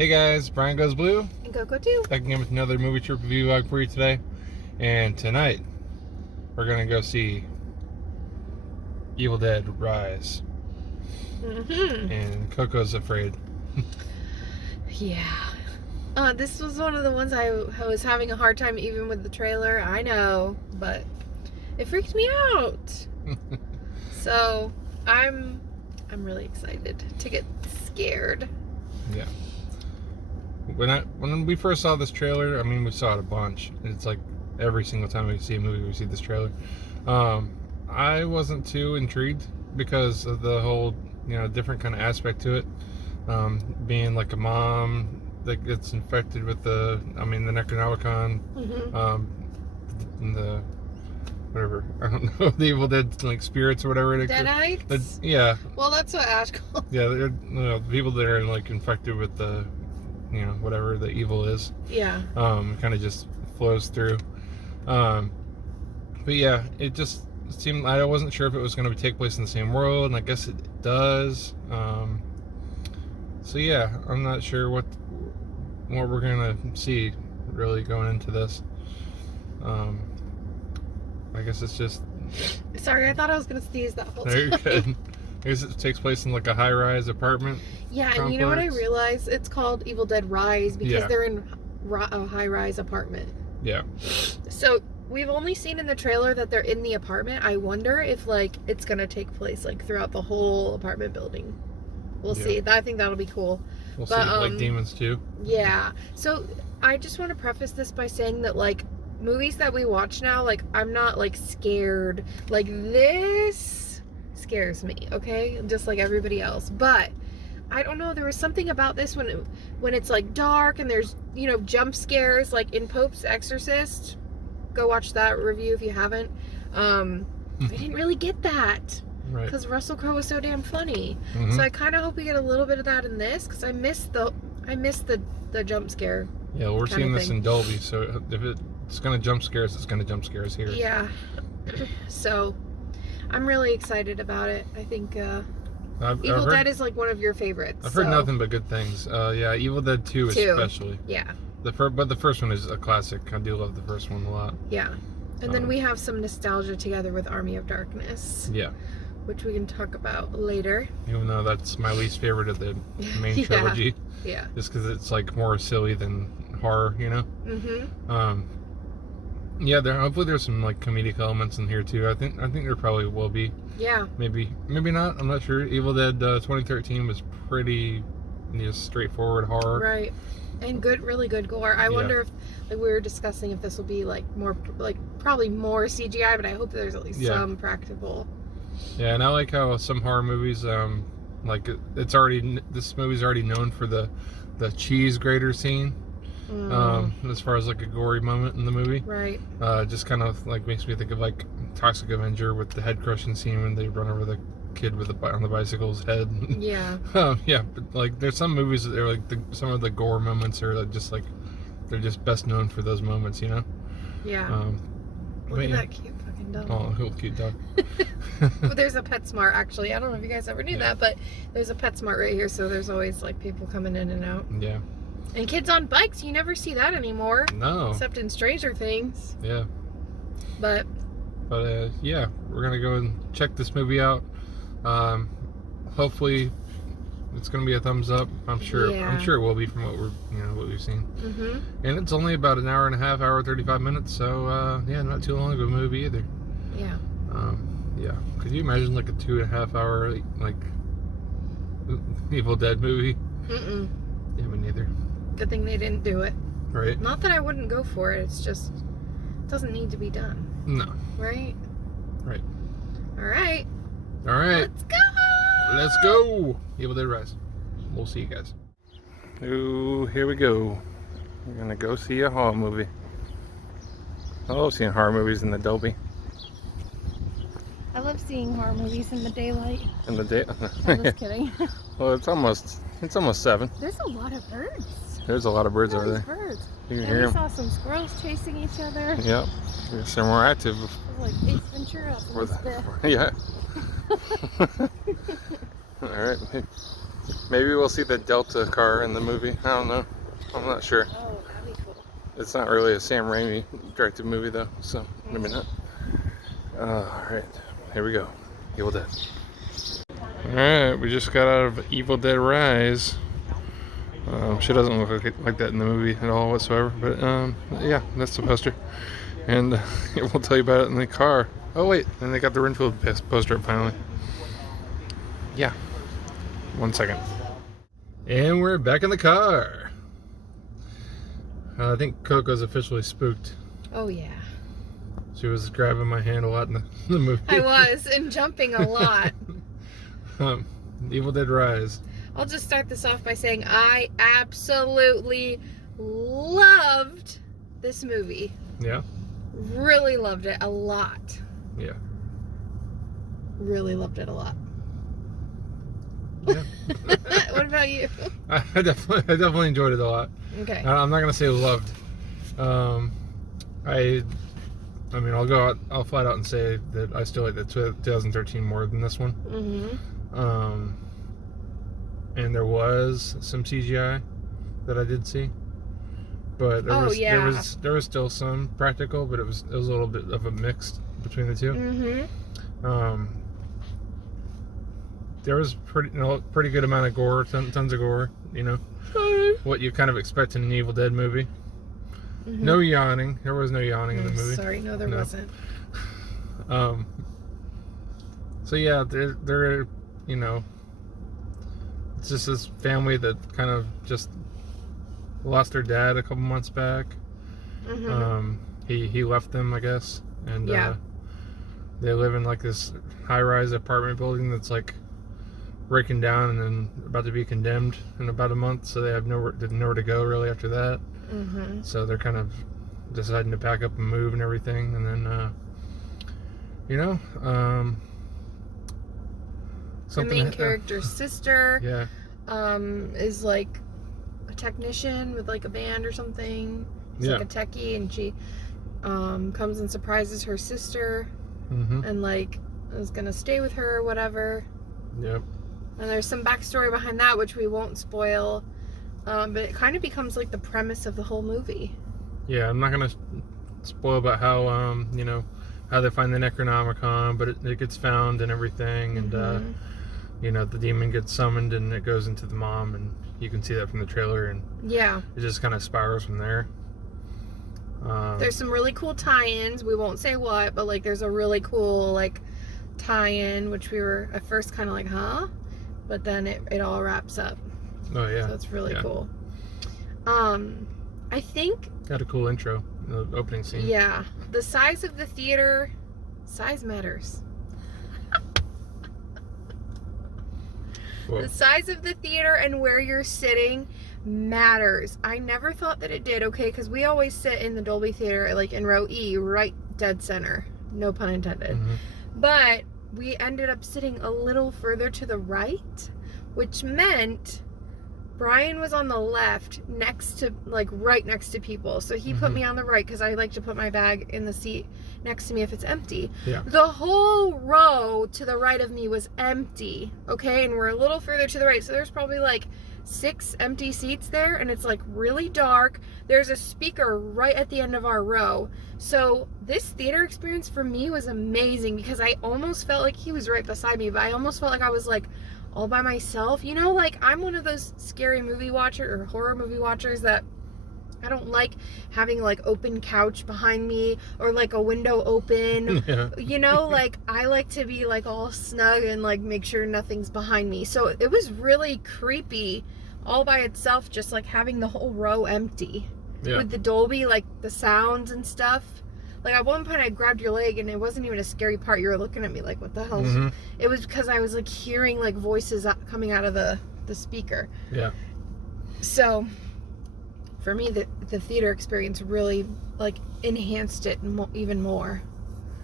Hey guys, Brian Goes Blue. And Coco too. Back again with another movie trip review vlog for you today. And tonight, we're going to go see Evil Dead Rise. And Coco's afraid. Yeah. This was one of the ones I was having a hard time even with the trailer. I know, but it freaked me out. So I'm really excited to get scared. Yeah. When we first saw this trailer, I mean, we saw it a bunch. It's like every single time we see a movie, we see this trailer. I wasn't too intrigued because of the whole, different kind of aspect to it. Being like a mom that gets infected with the Necronomicon, the whatever, I don't know, the Evil Dead like spirits or whatever. Deadites? Yeah. Well, that's what Ash called. Yeah, they're, people that are like infected with the, whatever the evil is. Yeah. Kind of just flows through. But yeah, it just seemed, I wasn't sure if it was going to take place in the same world, and I guess it does. So yeah, I'm not sure what we're gonna see really going into this. I guess it's just. Sorry, I thought I was gonna sneeze that whole time. Very good. I guess it takes place in like a high-rise apartment. Yeah, complex. and you know what I realized? It's called Evil Dead Rise because they're in a high-rise apartment. Yeah. So we've only seen in the trailer that they're in the apartment. I wonder if like it's gonna take place like throughout the whole apartment building. We'll see. I think that'll be cool. We'll see, like Demons too. Yeah. So I just want to preface this by saying that like movies that we watch now, like I'm not like scared. Like this scares me, okay? Just like everybody else. But I don't know, there was something about this when it's like dark and there's, jump scares like in Pope's Exorcist. Go watch that review if you haven't. I didn't really get that. Right. Because Russell Crowe was so damn funny. So I kind of hope we get a little bit of that in this, because I missed the jump scare. Yeah, we're seeing this in Dolby, so if it's gonna jump scares, it's gonna jump scares here. Yeah. So I'm really excited about it. I think Evil Dead is like one of your favorites. I've heard nothing but good things. Yeah, Evil Dead 2 especially. Yeah. But the first one is a classic. I do love the first one a lot. Yeah. And then we have some nostalgia together with Army of Darkness. Yeah. Which we can talk about later. Even though that's my least favorite of the main trilogy. Yeah. Just because it's like more silly than horror, Yeah, hopefully there's some like comedic elements in here too. I think there probably will be. Yeah. Maybe not. I'm not sure. Evil Dead 2013 was pretty just straightforward horror. Right. And really good gore. I wonder if, like we were discussing, if this will be like more, like probably more CGI, but I hope there's at least some practical. Yeah, and I like how some horror movies, like this movie's already known for the cheese grater scene. As far as like a gory moment in the movie. Right. Just kind of like makes me think of like Toxic Avenger with the head crushing scene when they run over the kid on the bicycle's head. Yeah. Yeah, but like there's some movies that are like some of the gore moments are just like they're just best known for those moments, Yeah. Look at that cute fucking dog. Oh, little cute dog. Well, there's a PetSmart actually. I don't know if you guys ever knew that, but there's a PetSmart right here, so there's always like people coming in and out. Yeah. And kids on bikes, you never see that anymore. No. Except in Stranger Things. Yeah. But yeah, we're gonna go and check this movie out. Hopefully, it's gonna be a thumbs up. I'm sure. Yeah. I'm sure it will be from what we've seen. And it's only about an hour and a half, hour 35 minutes. So yeah, not too long of a movie either. Yeah. Yeah. Could you imagine like a 2.5 hour like Evil Dead movie? Yeah, me neither. Good thing they didn't do it. Right. Not that I wouldn't go for it. It's just it doesn't need to be done. No. Right. Right. All right. All right. Let's go. Let's go. Evil Dead Rise. We'll see you guys. Ooh, here we go. We're gonna go see a horror movie. I love seeing horror movies in the Dolby. I love seeing horror movies in the daylight. In the day. I'm just kidding. Well, it's almost 7. There's a lot of birds. There's a lot of birds over there. Birds. You can And hear we them. saw some squirrels chasing each other. Yep. They're more active. It was like Ace Ventura. Yeah. All right. Maybe we'll see the Delta car in the movie. I don't know. I'm not sure. Oh, that'd be cool. It's not really a Sam Raimi directed movie though, so maybe not. Alright, here we go. Evil Dead. Alright, we just got out of Evil Dead Rise. She doesn't look like that in the movie at all whatsoever, but yeah, that's the poster. And we'll tell you about it in the car. Oh wait, and they got the Renfield poster up finally. Yeah. 1 second. And we're back in the car. I think Coco's officially spooked. Oh yeah. She was grabbing my hand a lot in the movie. I was, and jumping a lot. Evil Dead Rise. I'll just start this off by saying I absolutely loved this movie. Yeah? Really loved it a lot. Yeah. Really loved it a lot. Yeah. What about you? I definitely enjoyed it a lot. Okay. I'm not gonna say loved. I mean, I'll flat out and say that I still like the 2013 more than this one. Mm-hmm. And there was some CGI that I did see, but there was still some practical, but it was a little bit of a mix between the two. Mm-hmm. There was pretty good amount of gore, tons of gore. You know, what you kind of expect in an Evil Dead movie. Mm-hmm. No yawning. There was no yawning in the movie. Sorry, no, there wasn't. So yeah, they're you know, it's just this family that kind of just lost their dad a couple months back. Mm-hmm. He left them, I guess, and yeah. They live in like this high-rise apartment building that's like breaking down and then about to be condemned in about a month. So they have nowhere to go really after that. Mm-hmm. So they're kind of deciding to pack up and move and everything, and then you know, the main character's sister, yeah, is like a technician with like a band or something. She's yeah, like a techie, and she comes and surprises her sister, mm-hmm, and like is gonna stay with her or whatever. yep. And there's some backstory behind that which we won't spoil, but it kind of becomes like the premise of the whole movie. Yeah, I'm not gonna spoil about how you know, how they find the Necronomicon, but it gets found and everything, and Mm-hmm. You know, the demon gets summoned and it goes into the mom, and you can see that from the trailer, and Yeah. it just kind of spirals from there. There's some really cool tie-ins. We won't say what, but like there's a really cool like tie-in, which we were at first kind of like, huh? But then it all wraps up. Oh yeah. So it's really yeah. cool. I think Got a cool intro, the opening scene. yeah, the size of the theater, size matters. Whoa. The size of the theater and where you're sitting matters. I never thought that it did, okay, because we always sit in the Dolby Theater, like in row E, right dead center. No pun intended. Mm-hmm. But we ended up sitting a little further to the right, which meant Brian was on the left, next to, like, right next to people. So he put Mm-hmm. me on the right because I like to put my bag in the seat next to me if it's empty. Yeah. The whole row to the right of me was empty, okay? And we're a little further to the right. So there's probably like 6 empty seats there, and it's like really dark. There's a speaker right at the end of our row. So this theater experience for me was amazing because I almost felt like he was right beside me, but I almost felt like I was like all by myself. You know, like I'm one of those scary movie watcher or horror movie watchers that I don't like having like open couch behind me or like a window open. Yeah. You know, like I like to be like all snug and like make sure nothing's behind me. So it was really creepy all by itself, just like having the whole row empty. Yeah. With the Dolby, like the sounds and stuff. Like at one point I grabbed your leg and it wasn't even a scary part. You were looking at me like, what the hell? Mm-hmm. It was because I was like hearing like voices coming out of the speaker. Yeah. So for me, the theater experience really like enhanced it even more.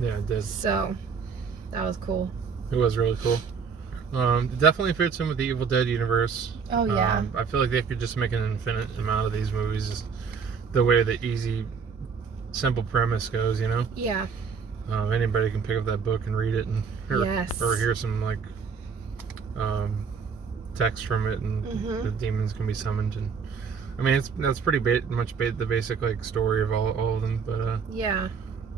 Yeah, it did. So that was cool. It was really cool. It definitely fits in with the Evil Dead universe. Oh yeah. I feel like they could just make an infinite amount of these movies, just the way the easy, simple premise goes, you know? Yeah. Anybody can pick up that book and read it, and Yes. or hear some like text from it, and Mm-hmm. the demons can be summoned. And I mean, that's pretty the basic like story of all of them. But Yeah.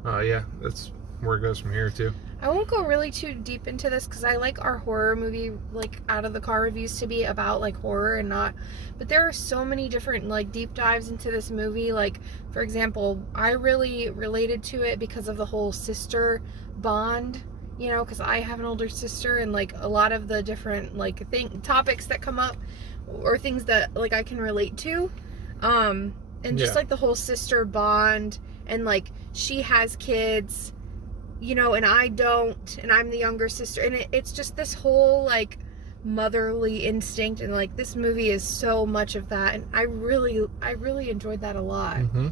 yeah, that's where it goes from here too. I won't go really too deep into this because I like our horror movie, like, out of the car reviews to be about, like, horror and not, but there are so many different, like, deep dives into this movie. Like, for example, I really related to it because of the whole sister bond, you know, because I have an older sister, and, like, a lot of the different, like, topics that come up or things that, like, I can relate to, and just, like, the whole sister bond, and, like, she has kids, you know, and I don't, and I'm the younger sister, and it's just this whole, like, motherly instinct, and, like, this movie is so much of that, and I really enjoyed that a lot. Mm-hmm.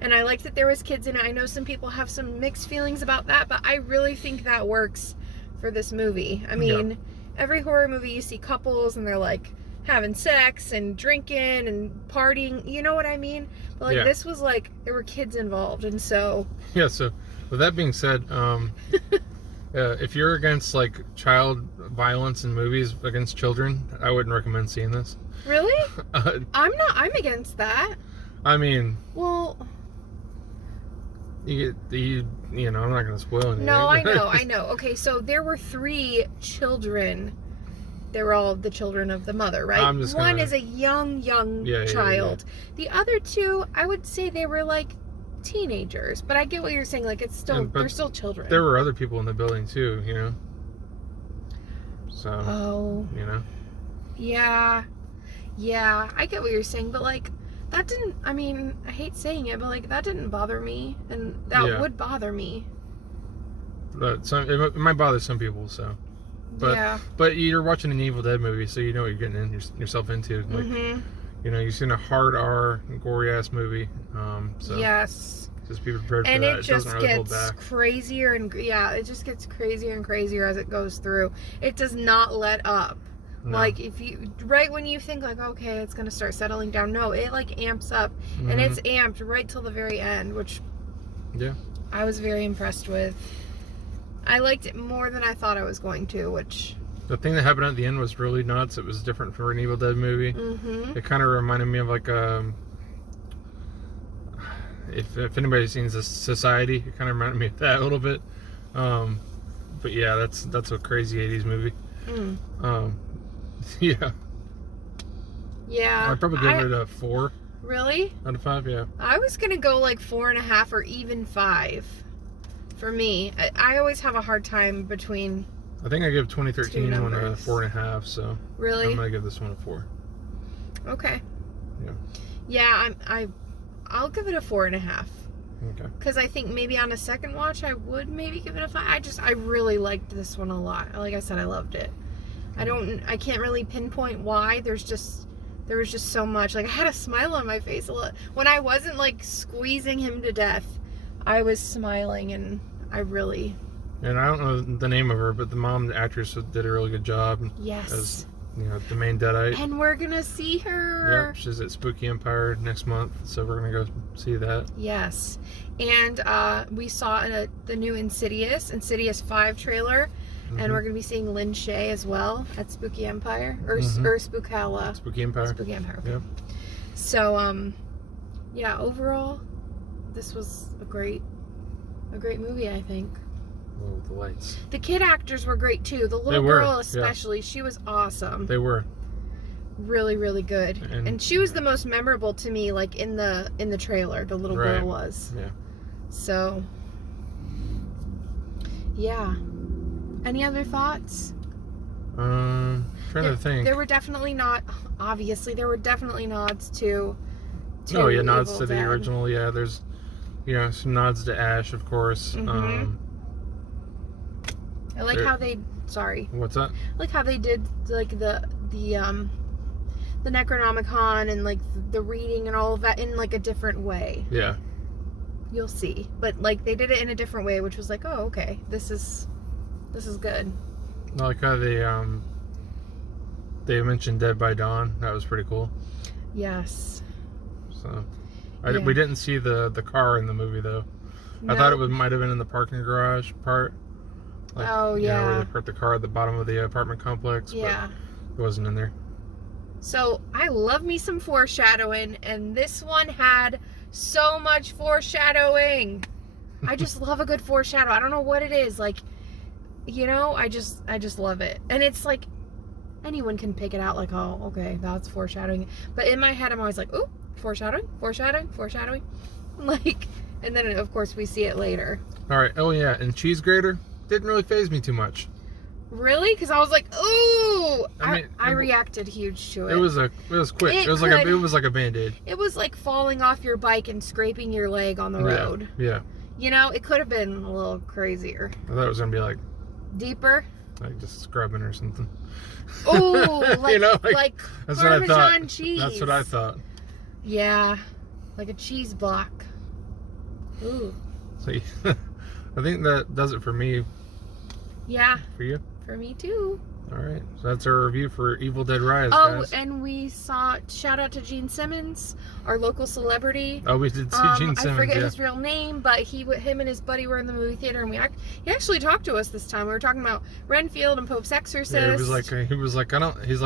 And I like that there was kids in it. I know some people have some mixed feelings about that, but I really think that works for this movie. I mean, every horror movie you see couples and they're, like, having sex and drinking and partying, you know what I mean? But, like, this was, like, there were kids involved, and so... Yeah, so... With that being said, if you're against like child violence in movies against children, I wouldn't recommend seeing this. Really? I'm not. I'm against that. I mean, well, you know, I'm not going to spoil anything. No, I know. Okay, so there were 3 children. They were all the children of the mother, right? One is a young child. Yeah. The other 2, I would say they were like teenagers, but I get what you're saying. Like, it's still, they're still children. There were other people in the building too, you know. So, you know. Yeah, I get what you're saying, but like, that didn't, I mean, I hate saying it, but like, that didn't bother me, and that would bother me. But it might bother some people, so. But you're watching an Evil Dead movie, so you know what you're getting yourself into. Like, you know, you've seen a hard R, gory ass movie. So yes. Just be prepared for and that. it just gets crazier and it just gets crazier and crazier as it goes through. It does not let up. No. Like, if you right when you think like, okay, it's gonna start settling down, no, it like amps up, and it's amped right till the very end, which I was very impressed with. I liked it more than I thought I was going to, which... The thing that happened at the end was really nuts. It was different from an Evil Dead movie. It kind of reminded me of like if anybody's seen this Society, it kind of reminded me of that a little bit. But yeah, that's a crazy 80s movie. Yeah. I'd probably give it a 4. Really? Out of 5, yeah. I was gonna go like 4.5 or even 5. For me, I always have a hard time between. I think I give 2013 one a 4.5. So really, I'm gonna give this one a 4. Okay. Yeah. Yeah, I'll give it a 4.5. Okay. Because I think maybe on a second watch I would maybe give it a 5. I really liked this one a lot. Like I said, I loved it. I can't really pinpoint why. There was just so much. Like, I had a smile on my face a lot when I wasn't like squeezing him to death. I was smiling, and I really... And I don't know the name of her, but the mom, the actress, did a really good job. Yes. As, you know, the main Deadite. And we're gonna see her. Yep, she's at Spooky Empire next month, so we're gonna go see that. Yes. And we saw the new Insidious 5 trailer, and we're gonna be seeing Lynn Shay as well at Spooky Empire, or Spookala. Spooky Empire. Spooky Empire. Okay. Yep. So, yeah, overall, this was a great movie, I think. Oh, the lights. The kid actors were great too. The little girl especially, she was awesome. They were. Really, really good. And she was the most memorable to me, like in the trailer, the little girl was. Yeah. So, yeah. Any other thoughts? Trying to think. There were definitely obviously there were definitely nods to oh yeah, nods Evil to the Dead. original. Yeah, there's, you know, some nods to Ash, of course. I like how they. Sorry. What's that? I like how they did like the Necronomicon and like the reading and all of that in like a different way. Yeah. You'll see, but like they did it in a different way, which was like, oh, okay, this is good. I like how they mentioned Dead by Dawn. That was pretty cool. Yes. So, we didn't see the car in the movie though. No. I thought it might have been in the parking garage part. Like, oh yeah. You know, where they parked the car at the bottom of the apartment complex. Yeah. But it wasn't in there. So I love me some foreshadowing, and this one had so much foreshadowing. I just love a good foreshadow. I don't know what it is. Like, I just love it. And it's like anyone can pick it out, like, oh, okay, that's foreshadowing. But in my head, I'm always like, ooh, foreshadowing, foreshadowing, foreshadowing. Like, and then of course we see it later. All right. Oh yeah, and cheese grater didn't really faze me too much. Really? Because I was like, ooh! I mean, reacted huge to it. It was quick. It was like a Band-Aid. It was like falling off your bike and scraping your leg on the road. Yeah. It could have been a little crazier. I thought it was gonna be like deeper, like just scrubbing or something. Oh, like, like that's what I thought. Parmesan cheese. That's what I thought. Yeah, like a cheese block. Ooh. So I think that does it for me. Yeah. For you? For me too. All right. So that's our review for Evil Dead Rise, Oh, guys. and we saw, shout out to Gene Simmons, our local celebrity. Oh, we did see Gene Simmons. I forget his real name, but him and his buddy were in the movie theater, and he actually talked to us this time. We were talking about Renfield and Pope's Exorcist. Yeah, he's like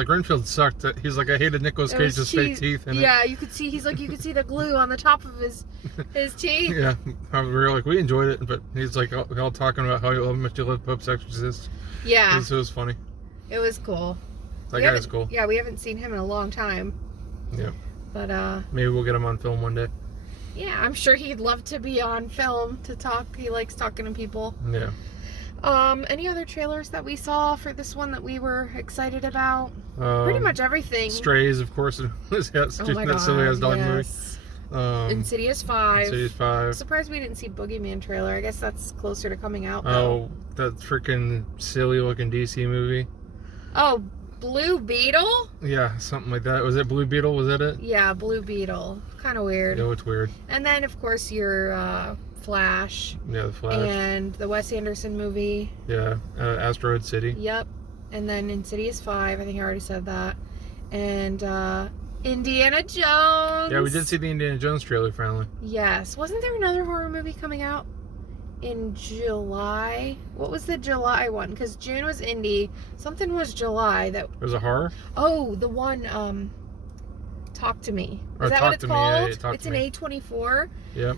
Renfield sucked. He's like, I hated Nicolas Cage's fake teeth in it. Yeah, you could see you could see the glue on the top of his teeth. Yeah, we were like, we enjoyed it, but he's like all talking about how much you love Pope's Exorcist. Yeah, it was funny. It was cool. That guy is cool. Yeah, we haven't seen him in a long time. Yeah. But maybe we'll get him on film one day. Yeah, I'm sure he'd love to be on film to talk. He likes talking to people. Yeah. Any other trailers that we saw for this one that we were excited about? Pretty much everything. Strays, of course. Oh my God, silly ass dog yes. movie. Insidious 5. Insidious 5. I'm surprised we didn't see Boogeyman trailer. I guess that's closer to coming out, though. Oh, that freaking silly looking DC movie. Oh, Blue Beetle? Yeah, something like that. Was it Blue Beetle? Was that it? Yeah, Blue Beetle. Kind of weird. No, it's weird. And then, of course, your Flash. Yeah, the Flash. And the Wes Anderson movie. Yeah, Asteroid City. Yep. And then Insidious 5. I think I already said that. And Indiana Jones. Yeah, we did see the Indiana Jones trailer finally. Yes. Wasn't there another horror movie coming out in July? What was the July one? Because June was Indy. Something was July that... It was a horror? Oh, the one, Talk to Me. Is that what it's called? It's an A24. Yep.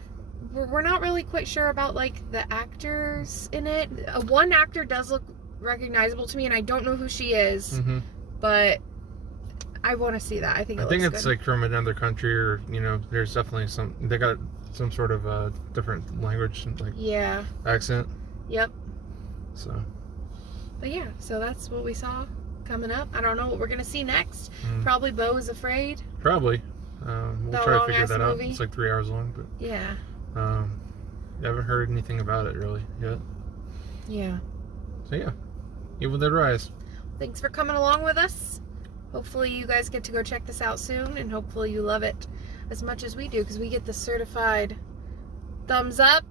We're not really quite sure about, like, the actors in it. One actor does look recognizable to me, and I don't know who she is. Mm-hmm. But I want to see that. I think it's good. like from another country, or, there's definitely they got some sort of different language, like accent. Yep. So. But yeah, so that's what we saw coming up. I don't know what we're gonna see next. Probably Beau is Afraid. Probably. We'll try to figure that out. It's like 3 hours long, but yeah. I haven't heard anything about it really yet. Yeah. So yeah, Evil Dead Rise. Thanks for coming along with us. Hopefully you guys get to go check this out soon, and hopefully you love it as much as we do, because we get the certified thumbs up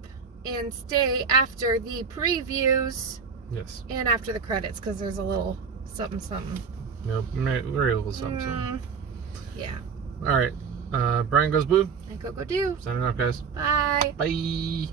and stay after the previews. Yes. And after the credits, because there's a little something. Yep, very little something. Yeah. All right. Brian Goes Blue. And Coco Do. Signing off, guys. Bye. Bye.